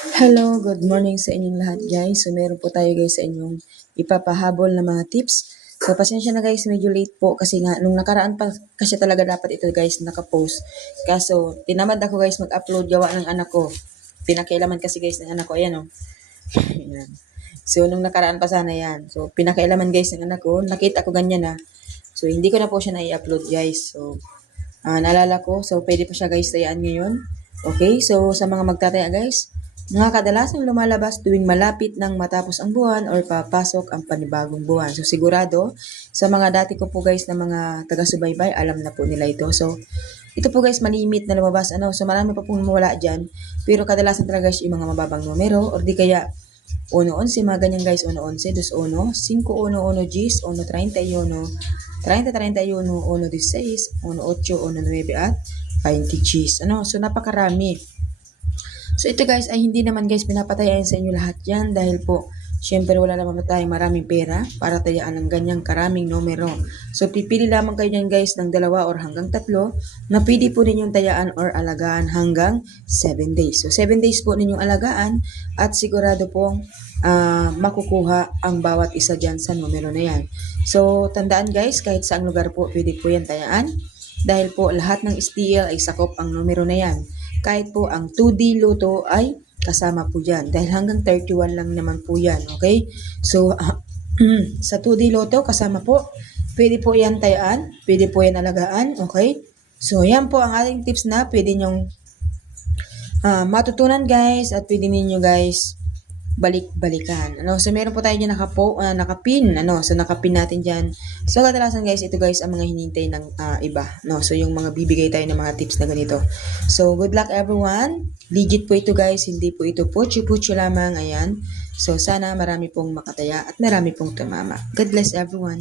Hello, good morning sa inyong lahat guys. So meron po tayo guys sa inyong ipapahabol na mga tips. So pasensya na guys, medyo late po kasi nga nung nakaraan pa kasi talaga dapat ito guys nakapost. Kaso tinamad ako guys mag-upload gawa ng anak ko. Pinakialaman kasi guys ng anak ko. Ayan o. Ayan. So nung nakaraan pa sana yan. So pinakialaman guys ng anak ko. Nakita ko ganyan na. So hindi ko na po siya na-upload guys. So naalala ko. So pwede po siya guys tayaan ngayon. Okay, so sa mga magtataya guys, mga kadalasang lumalabas tuwing malapit ng matapos ang buwan or papasok ang panibagong buwan. So sigurado, sa mga dati ko po guys na mga taga-subaybay, alam na po nila ito. So ito po guys, malimit na lumabas. So marami pa pong mawala dyan. Pero kadalasan talaga guys, yung mga mababang numero or di kaya 1-11, mga ganyan guys, 1-11, 2-1, 5-1-1 Gs, 1-31, 30-31, 1-16, 1-8, 1-9 at 20 Gs. So napakarami. So ito guys ay hindi naman guys pinapatayain sa inyo lahat yan dahil po syempre wala naman tayong maraming pera para tayaan ng ganyang karaming numero. So pipili lamang kayo dyan guys ng 2 or hanggang 3 na pwede po ninyong tayaan or alagaan hanggang 7 days. So 7 days po ninyong alagaan at sigurado pong makukuha ang bawat isa dyan sa numero na yan. So tandaan guys, kahit saang lugar po pwede po yan tayaan dahil po lahat ng STL ay sakop ang numero na yan. Kahit po ang 2D Lotto ay kasama po dyan. Dahil hanggang 31 lang naman po yan. Okay? So, sa 2D Lotto kasama po. Pwede po yan tayaan. Pwede po yan alagaan. Okay? So, yan po ang ating tips na pwede nyong matutunan guys. At pwede ninyo guys balik-balikan. So meron po tayo dyan nakapin. So nakapin natin dyan. So kadalasan guys, ito guys ang mga hinintay ng iba. So yung mga bibigay tayo ng mga tips na ganito. So good luck everyone. Legit po ito guys, hindi po ito puchu-puchu lamang. Ayan. So sana marami pong makataya at marami pong tumama. God bless everyone.